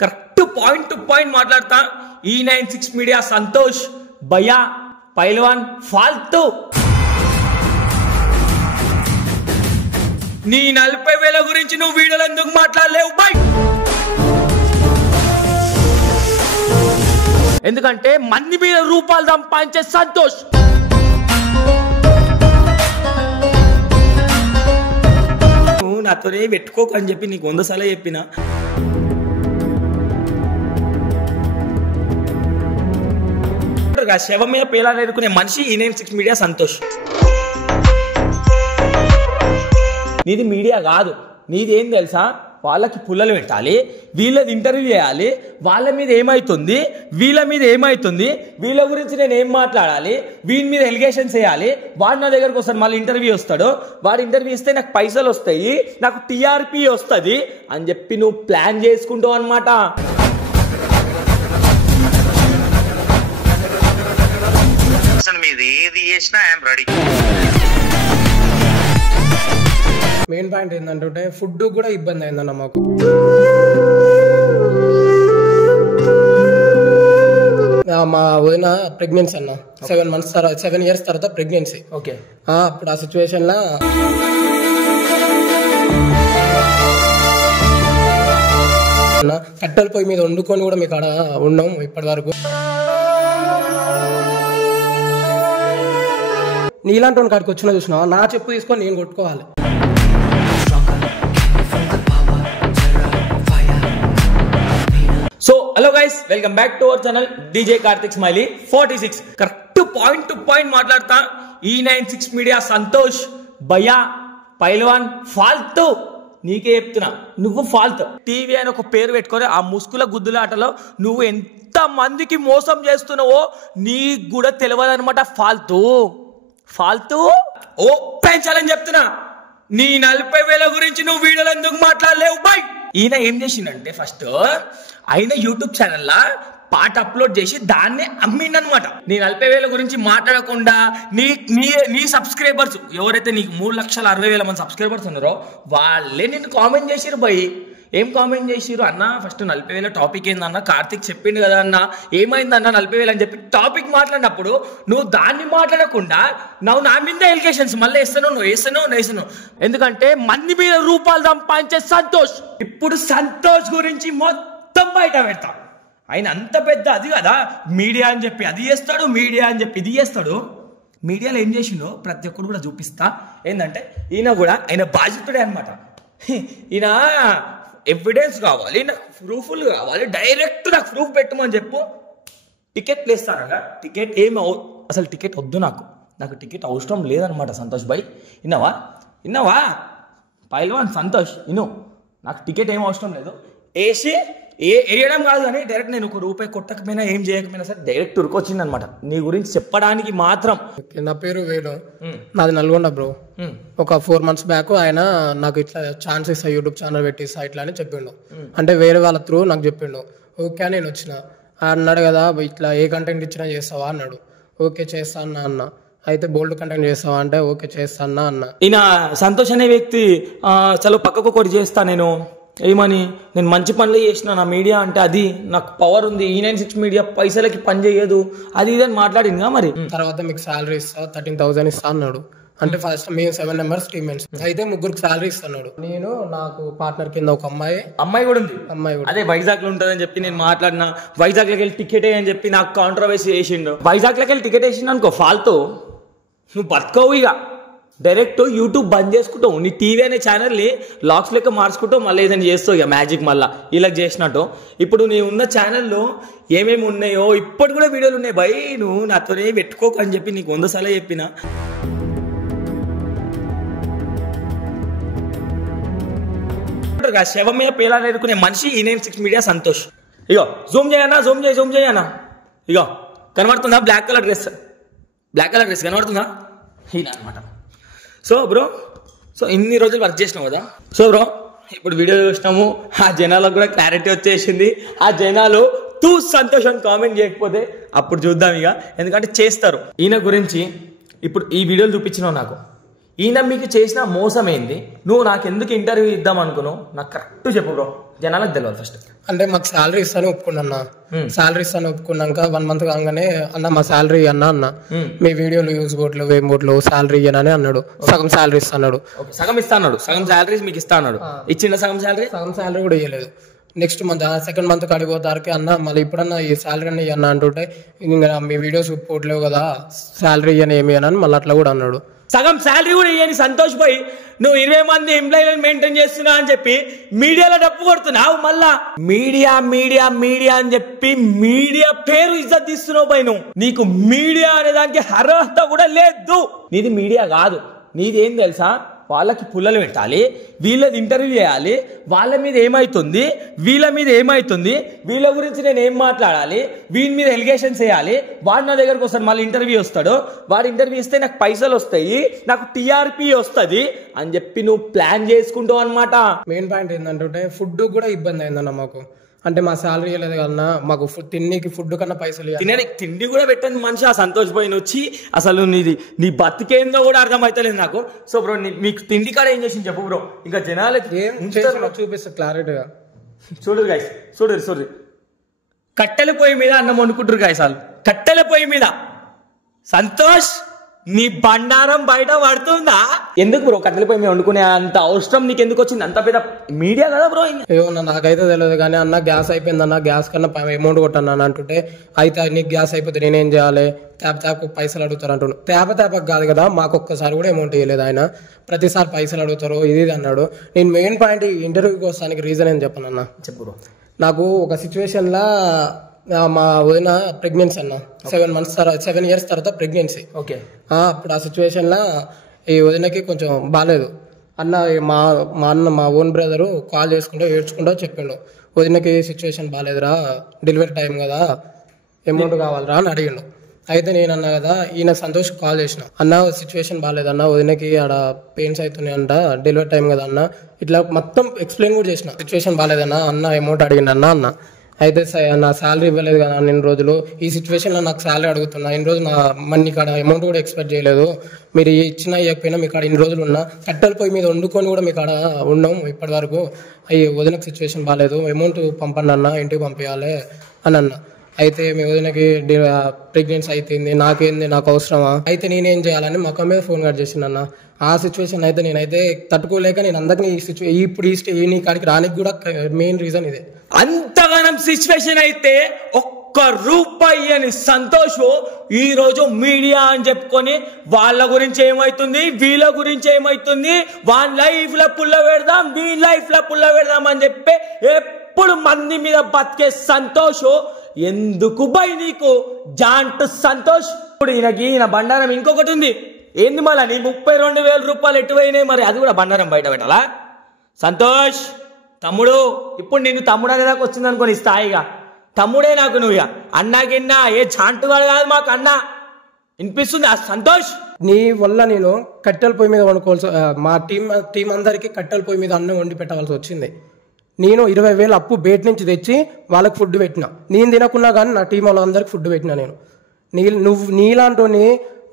Correct point to point మాట్లాడతా. E96 media Santosh భయ్యా పైల్వాన్ ఫాల్తూ. నీ 40,000 గురించి నువ్వు వీడియోలు ఎందుకు మాట్లాడలేవు బై? ఎందుకంటే మంది మీద రూపాయలు సంపాదించే సంతోష్. నువ్వు నాతోనే పెట్టుకోకు అని చెప్పి నీకు 100 సార్లు చెప్పిన. శవం మీద పేలాలు ఎదుర్కొనే మనిషి E96 మీడియా సంతోష్. నీది మీడియా కాదు, నీది ఏం తెలుసా? వాళ్ళకి పుల్లలు పెట్టాలి, వీళ్ళది ఇంటర్వ్యూ చేయాలి, వాళ్ళ మీద ఏమవుతుంది, వీళ్ళ మీద ఏమవుతుంది, వీళ్ళ గురించి నేను ఏం మాట్లాడాలి, వీళ్ళ మీద ఎలిగేషన్స్ వేయాలి. వాడు నా దగ్గరకు వస్తాడు, మళ్ళీ ఇంటర్వ్యూ వస్తాడు, వాడు ఇంటర్వ్యూ ఇస్తే నాకు పైసలు వస్తాయి, నాకు టీఆర్పీ వస్తుంది అని చెప్పి నువ్వు ప్లాన్ చేసుకుంటావు అనమాట. మెయిన్ పాయింట్ ఏంటంటే ఫుడ్ కూడా ఇబ్బంది అయిందన్న మాకు. మా వదిన ప్రెగ్నెన్సీ అన్న 7 years తర్వాత ప్రెగ్నెన్సీ. ఓకే, అప్పుడు ఆ సిచ్యువేషన్ లా కట్టెల పొయ్యి మీద వండుకొని కూడా మీకు ఆడ ఉన్నాం ఇప్పటి వరకు. నీలాంటి కాడికి వచ్చినా చూసినా నా చెప్పు తీసుకొని నేను కొట్టుకోవాలి. So hello guys, welcome back to our channel DJ Karthik smiley 46. Correct point to point మాట్లాడతా. E96 మీడియా సంతోష్ భయ్యా పైల్వాన్ ఫాల్తూ. నీకే చెప్తున్నా, నువ్వు ఫాల్తూ. టీవీ అని ఒక పేరు పెట్టుకొని ఆ ముసుగుల గుద్దులాటలో నువ్వు ఎంత మందికి మోసం చేస్తున్నావో నీకు కూడా తెలియదు అనమాట. ఫాల్తూ ఓ పెంచాలని చెప్తున్నా. నీ 40,000 గురించి నువ్వు వీడియోలు ఎందుకు మాట్లాడలేవు బై? ఈయన ఏం చేసిండంటే, ఫస్ట్ ఆయన యూట్యూబ్ ఛానల్లా పాట అప్లోడ్ చేసి దాన్ని అమ్మిండనమాట. నీ 40,000 గురించి మాట్లాడకుండా నీ సబ్స్క్రైబర్స్ ఎవరైతే నీకు 3,60,000 మంది సబ్స్క్రైబర్స్ ఉన్నారో వాళ్ళే నిన్ను కామెంట్ చేసిరు బై. ఏం కామెంట్ చేసిరు అన్న? ఫస్ట్ 40,000 టాపిక్ ఏందన్న, కార్తిక్ చెప్పిండు కదా అన్న, ఏమైందన్న 40,000 అని చెప్పి టాపిక్ మాట్లాడినప్పుడు నువ్వు దాన్ని మాట్లాడకుండా నువ్వు నా మీద ఎలిగేషన్స్ మళ్ళీ వేస్తాను. ఎందుకంటే మంది మీద రూపాయలు సంపాదించే సంతోష్. ఇప్పుడు సంతోష్ గురించి మొత్తం బయట పెడతా. ఆయన అంత పెద్ద అది కదా మీడియా అని చెప్పి అది చేస్తాడు, మీడియా అని చెప్పి ఇది చేస్తాడు. మీడియాలో ఏం చేసిండో ప్రతి ఒక్కరు కూడా చూపిస్తా. ఏంటంటే ఈయన కూడా ఆయన బాధితుడే అనమాట. ఈయన ఎవిడెన్స్ కావాలి, నాకు ప్రూఫ్లు కావాలి, డైరెక్ట్ నాకు ప్రూఫ్ పెట్టమని చెప్పు. టికెట్ ప్లేస్తారగా, టికెట్ అసలు టికెట్ వద్దు, నాకు టికెట్ అవసరం లేదనమాట సంతోష్ భాయ్. విన్నావా పైల్వాన్ సంతోష్, నాకు టికెట్ ఏం అవసరం లేదు. వేయడం కాదు కానీ డైరెక్ట్ నేను ₹1 కొట్టకపోయినా ఏం చేయకపోయినా సరే డైరెక్ట్ ఉరికొచ్చింది అనమాట నీ గురించి చెప్పడానికి మాత్రం. నా పేరు వేణు, నాది నల్గొండ బ్రో. ఒక 4 months బ్యాక్ ఆయన నాకు ఇట్లా ఛాన్స్ ఇస్తా, యూట్యూబ్ ఛానల్ పెట్టిస్తా ఇట్లా అని చెప్పిండు. అంటే వేరే వాళ్ళ త్రూ నాకు చెప్పిండు. ఓకే నేను వచ్చిన అన్నాడు కదా, ఇట్లా ఏ కంటెంట్ ఇచ్చినా చేస్తావా అన్నాడు. ఓకే చేస్తా అన్న. అయితే బోల్డ్ కంటెంట్ చేస్తావా అంటే ఓకే చేస్తా అన్న. ఈయన సంతోష్ అనే వ్యక్తి చలో పక్కకు ఒకటి చేస్తా, నేను మంచి పనులు చేసిన, నా మీడియా అంటే అది నాకు పవర్ ఉంది, E96 మీడియా పైసలకి పని చేయదు, అది ఇదని మాట్లాడిందిగా. మరి తర్వాత మీకు సాలరీ ఇస్తా 13,000 ఇస్తా అన్నాడు. అంటే ఫస్ట్ మేము 7 members టీమ్మేట్స్, అయితే 3 సాలరీ ఇస్తున్నాడు. నేను నాకు పార్ట్నర్ కింద ఒక అమ్మాయి కూడా ఉంది. అదే వైజాగ్ లో ఉంటుందని చెప్పి నేను మాట్లాడినా. వైజాగ్ లోకి వెళ్ళి టికెట్ అని చెప్పి నాకు కాంట్రవర్సీ చేసిండు. వైజాగ్ లోకి వెళ్ళి టికెట్ వేసిండు అనుకో ఫాల్తూ, నువ్వు బతకవు. ఇక డైరెక్ట్ యూట్యూబ్ బంద్ చేసుకుంటావు, నీ టీవీ అనే ఛానల్ని లాక్స్ లెక్క మార్చుకుంటావు, మళ్ళీ ఏదైనా చేస్తావు ఇక మ్యాజిక్ మళ్ళీ ఇలా చేసినట్టు. ఇప్పుడు నీ ఉన్న ఛానల్లో ఏమేమి ఉన్నాయో ఇప్పటి కూడా వీడియోలు ఉన్నాయి బై. నువ్వు నాతోనే పెట్టుకోకు అని చెప్పి నీకు 100 సార్లు చెప్పిన. శవం మీద పేలాలు ఎదుర్కొనే మనిషి E96 మీడియా సంతోష్. ఇగో జూమ్ చేయనా, ఇగో కనబడుతుందా? బ్లాక్ కలర్ డ్రెస్ కనబడుతుందా? ఇలా అనమాట. సో బ్రో, ఇన్ని రోజులు వర్క్ చేసినావు కదా. సో బ్రో, ఇప్పుడు వీడియో చూసినాము, ఆ జనాలకు కూడా క్లారిటీ వచ్చేసింది. ఆ జనాలు తూ సంతోషం కామెంట్ చేయకపోతే అప్పుడు చూద్దాం ఇక, ఎందుకంటే చేస్తారు. ఈయన గురించి ఇప్పుడు ఈ వీడియోలు చూపించినావు నాకు, ఈయన మీకు చేసిన మోసం ఏంది, నువ్వు నాకు ఎందుకు ఇంటర్వ్యూ ఇద్దాం అనుకున్నావు, నాకు కరెక్ట్ చెప్పు బ్రో, జనాలకు తెలియాలి ఫస్ట్. అంటే మాకు శాలరీ ఇస్తాను ఒప్పుకున్నా, శాలరీ ఇస్తాను ఒప్పుకున్నాక 1 month కాగానే అన్న మా శాలరీ అన్న మీ వీడియోలు యూజ్ బోట్లు వేం బోట్లు శాలరీ ఇయ్యనని అన్నాడు. సగం శాలరీ ఇస్తాడు, సగం ఇస్తా అన్నాడు, సగం శాలరీ మీకు ఇస్తా అన్నాడు. ఇచ్చిన సగం శాలరీ కూడా ఇవ్వలేదు. నెక్స్ట్ మంత్ 2nd month కడిపోతారికి అన్న మళ్ళీ ఇప్పుడన్నా ఈ శాలరీ అన్న ఇవ్వన్న అంటుంటే ఇంకా మీ వీడియోస్ పోట్లేవు కదా శాలరీ ఇవ్వని ఏమి అని మళ్ళీ అట్లా కూడా అన్నాడు. సగం శాలరీ కూడా ఇవ్వని సంతోష్ పోయి నువ్వు 20 మంది ఎంప్లాయీలను మెయింటైన్ చేస్తున్నా అని చెప్పి మీడియాలో డప్పు కొడుతున్నావు. మళ్ళా మీడియా మీడియా మీడియా అని చెప్పి మీడియా పేరు ఇజ్జత్ తీస్తున్నావు పోయి. నువ్వు నీకు మీడియా అనే దానికి అర్హత కూడా లేదు. నీది మీడియా కాదు, నీది ఏం తెలుసా, వాళ్ళకి పుల్లలు పెట్టాలి, వీళ్ళది ఇంటర్వ్యూ చేయాలి, వాళ్ళ మీద ఏమైతుంది, వీళ్ళ మీద ఏమైతుంది, వీళ్ళ గురించి నేను ఏం మాట్లాడాలి, వీళ్ళ మీద ఎలిగేషన్స్ వేయాలి. వాడు నా దగ్గరకు వస్తాడు, మళ్ళీ ఇంటర్వ్యూ వస్తాడు, వాడు ఇంటర్వ్యూ ఇస్తే నాకు పైసలు వస్తాయి, నాకు టీఆర్పీ వస్తుంది అని చెప్పి నువ్వు ప్లాన్ చేసుకుంటావు అనమాట. మెయిన్ పాయింట్ ఏంటంటే ఫుడ్ కూడా ఇబ్బంది అయిందన్న మాకు. అంటే మా శాలరీ లేదు కన్నా మాకు తిండికి ఫుడ్ కన్నా పైసలు తిండి కూడా పెట్టండి మనిషి. ఆ సంతోష్ పోయిన వచ్చి అసలు నీ బతికేందో కూడా అర్థమైతలేదు నాకు. సో బ్రో మీకు తిండి కాడ ఏం చేసింది చెప్పు బ్రో, ఇంకా జనాలకి చూపిస్తా క్లారిటీగా. చూడరు గాయస్, చూడరు కట్టెల పొయ్యి మీద అన్నం వండుకుంటారు గాయస్, వాళ్ళు కట్టెల పొయ్యి మీద. సంతోష్ నీ బండారం బయట పడుతుందా? ఎందుకు బ్రో కట్టెల పొయ్యి మీద వండుకునే అంత అవసరం నీకు ఎందుకు వచ్చింది? అంత పెద్ద మీడియా కదా బ్రో. ఏమన్నా నాకైతే తెలియదు కానీ అన్న గ్యాస్ అయిపోయింది అన్న, గ్యాస్ కన్నా అమౌంట్ కొట్టన్నా అంటుంటే అయితే నీకు గ్యాస్ అయిపోతే నేనేం చేయాలి, తేప పైసలు అడుగుతారు అంటున్నాడు. తేపకు కాదు కదా, మాకు ఒక్కసారి కూడా అమౌంట్ ఇవ్వలేదు ఆయన, ప్రతిసారి పైసలు అడుగుతారు ఇది అన్నాడు. నేను మెయిన్ పాయింట్ ఇంటర్వ్యూకి వస్తానికి రీజన్ ఏం చెప్పనన్నా చెప్పు. నాకు ఒక సిచ్యువేషన్లో మా వదిన ప్రెగ్నెన్సీ అన్న 7 years తర్వాత ప్రెగ్నెన్సీ. ఓకే. అప్పుడు ఆ సిచ్యువేషన్లో ఈ వదినకి కొంచెం బాగాలేదు అన్న. మా ఓన్ బ్రదరు కాల్ చేసుకుంటూ ఏడ్చుకుంటూ చెప్పిండు, వదినకి సిచ్యువేషన్ బాగాలేదురా, డెలివరీ టైం కదా, అమౌంట్ కావాలరా అని అడిగిండు. అయితే నేను అన్నా కదా, ఈయన సంతోష్ కాల్ చేసిన, అన్న సిచ్యువేషన్ బాగాలేదన్న, వదినకి ఆడ పెయిన్స్ అవుతున్నాయి అంట, డెలివరీ టైం కదా అన్న, ఇట్లా మొత్తం ఎక్స్ప్లెయిన్ కూడా చేసిన. సిచ్యువేషన్ బాగాలేదన్న అన్న, అమౌంట్ అడిగిండు అన్న. అయితే నా శాలరీ ఇవ్వలేదు కదా ఇన్ని రోజులు, ఈ సిచ్యువేషన్లో నాకు శాలరీ అడుగుతున్నా, ఇన్ని రోజులు నా మనీ కాడ అమౌంట్ కూడా ఎక్స్పెక్ట్ చేయలేదు, మీరు ఇచ్చినా ఇవ్వకపోయినా మీ కాడ ఇన్ని రోజులు ఉన్నా, కట్టెల పొయ్యి మీద వండుకొని కూడా మీ కాడ ఉన్నాం ఇప్పటి వరకు, అవి వదినకు సిచ్యువేషన్ బాగాలేదు, అమౌంట్ పంపండి అన్న, ఇంటికి పంపించాలి అని అన్న. అయితే మీ వదినకి ప్రెగ్నెన్సీ అయిపోయింది, నాకేంది, నాకు అవసరమా, అయితే నేనేం చేయాలని మా అక్క మీద ఫోన్ కట్ చేసింది అన్న. ఆ సిచ్యువేషన్ అయితే నేనైతే తట్టుకోలేక నేను అందరినీ ఇప్పుడు ఈ కాడికి రానికి కూడా మెయిన్ రీజన్ ఇదే. అంతగానం సిచ్యువేషన్ అయితే ఒక్క రూపాయి అని సంతోష్ ఈ రోజు మీడియా అని చెప్పుకొని వాళ్ళ గురించి ఏమైతుంది, వీళ్ళ గురించి ఏమైతుంది, వాళ్ళ లైఫ్ లో పుల్ల పెడదాం, వీళ్ళ లైఫ్ లో పుల్ల పెడదాం అని చెప్పి ఎప్పుడు మంది మీద బతికే సంతోష్ ఎందుకు బై నీకు జాంట్ సంతోష్. ఇప్పుడు ఈయన బండారం ఇంకొకటి ఉంది ఏంది, మళ్ళా నీ 32,000 రూపాయలు ఎటువైనాయి, మరి అది కూడా బండారం బయట పెట్టాలా? సంతోష్ తమ్ముడు, ఇప్పుడు నేను తమ్ముడు అనేదాకా వచ్చింది అనుకోని స్థాయిగా తమ్ముడే నాకు, నువ్వు అన్నాకిన్నా ఏ చాంటుగాడు కాదు మాకు అన్న, వినిపిస్తుంది ఆ సంతోష్. నీ వల్ల నేను కట్టెల పొయ్యి మీద వండుకోవాల్సి, మా టీం అందరికి కట్టెల పొయ్యి మీద అన్నం వండి పెట్టవలసి వచ్చింది. నేను 20,000 అప్పు బయట నుంచి తెచ్చి వాళ్ళకి ఫుడ్ పెట్టిన, నేను తినకున్నా కానీ నా టీం వాళ్ళందరికి ఫుడ్ పెట్టినా. నువ్వు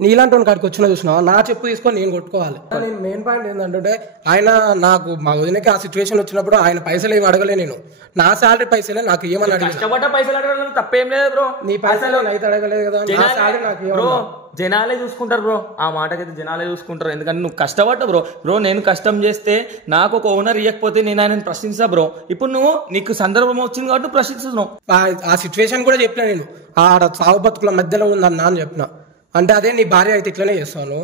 నీలాంటి కాడికి వచ్చినా చూసినావా, నా చెప్పు తీసుకొని నేను కొట్టుకోవాలి. నేను మెయిన్ పాయింట్ ఏంటంటే ఆయన నాకు మా వదినకి ఆ సిచ్యువేషన్ వచ్చినప్పుడు ఆయన పైసలు ఏమి అడగలే, నేను నా శాలరీ పైసలే నాకు ఏమని అడిగి పైసలు అడగడం తప్పేం లేదు బ్రో, నీ పైసలు అయితే అడగలేదు కదా, నా శాలరీ నాకు జనాలే చూసుకుంటారు బ్రో, ఆ మాటకైతే జనాలే చూసుకుంటారు. ఎందుకంటే నువ్వు కష్టపడ్డా బ్రో నేను కష్టం చేస్తే నాకు ఒక ఓనర్ ఇవ్వకపోతే నేను ఆయన ప్రశ్నిస్తా బ్రో. ఇప్పుడు నీకు సందర్భం వచ్చింది కాబట్టి ప్రశ్నిస్తున్నావు. ఆ సిచ్యువేషన్ కూడా చెప్పిన, నేను ఆడ సాగు బతుకుల మధ్యలో ఉందన్నా అని చెప్పిన. అంటే అదే నీ భార్య అయితే ఇట్లనే చేస్తాను,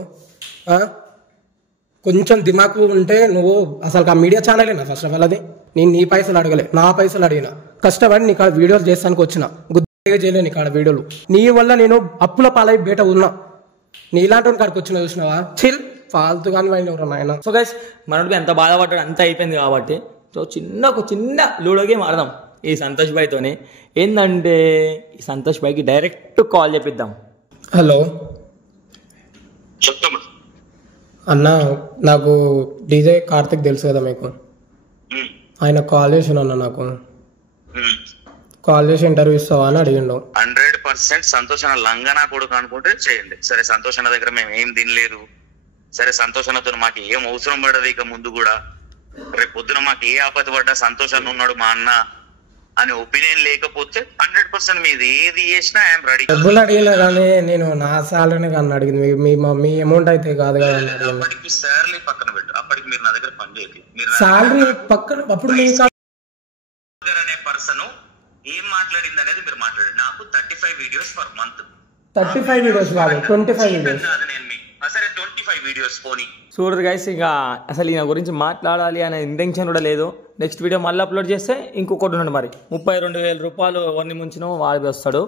కొంచెం దిమాకు ఉంటే నువ్వు అసలు ఆ మీడియా ఛానలేనా ఫస్ట్ ఆఫ్ ఆల్ అది. నేను నీ పైసలు అడగలే, నా పైసలు అడిగిన, కష్టపడి నీ కాడ వీడియోలు చేస్తానికి వచ్చిన, గుర్తుగా చేయలే నీ కాడ వీడియోలు. నీ వల్ల నేను అప్పుల పాలై బయట ఉన్నా, నీ ఇలాంటి కాడికి వచ్చిన చూసినావా, చిల్ ఫాల్తు కానీ ఆయన. సో గైస్ మనోడికి ఎంత బాధపడ్డాడు అంత అయిపోయింది కాబట్టి సో ఒక చిన్న లూడో గేమ్ ఆడదాం ఈ సంతోష్ భాయ్తోనే. ఏంటంటే ఈ సంతోష్ భాయ్కి డైరెక్ట్ కాల్ చేపిద్దాం. హలో అన్న, నాకు డీజే కార్తిక్ తెలుసు కదా మీకు, ఆయన కాల్ చేసిన అన్న, నాకు కాల్ చేసి ఇంటర్వ్యూ ఇస్తావా అని అడిగిండు. 100% సంతోష్ అన్న లంగా నా కొడుకు అనుకుంటే చేయండి. సరే సంతోష్ అన్న దగ్గర మేము ఏం తినలేదు, సరే సంతోషంతో మాకు ఏం అవసరం పడదు ఇక ముందు కూడా, రేపు పొద్దున మాకు ఏ ఆపద పడ్డా సంతోషంగా ఉన్నాడు మా అన్న అనే ఒపీనియన్ లేకపోతే 100% మీది ఏది చేసినా ఐఎమ్ రెడీ. డబ్బులు అడిగలే కానీ నేను నా శాలరీని కానీ అడిగింది, మీ అమౌంట్ అయితే కాదు కదా. అప్పటికి శాలరీ పక్కన పెట్టు, అప్పటికి మీరు నా దగ్గర పని చేయట్లేదు. శాలరీ పక్కన అప్పుడు అనే పర్సన్ ఏం మాట్లాడింది అనేది మీరు మాట్లాడండి. నాకు 35 వీడియోస్ పర్ మంత్. 35 వీడియోస్ కాదు 25 వీడియోస్. సరే 25 వీడియోస్ పోనీ. చూడరు గైస్, ఇక అసలు ఈయన గురించి మాట్లాడాలి అనే ఇంటెన్షన్ కూడా లేదు. నెక్స్ట్ వీడియో మళ్ళీ అప్లోడ్ చేస్తే ఇంకొకటి ఉన్నాడు మరి 32,000 రూపాయలు ఎవరిని ముంచినో వాడి వస్తాడు.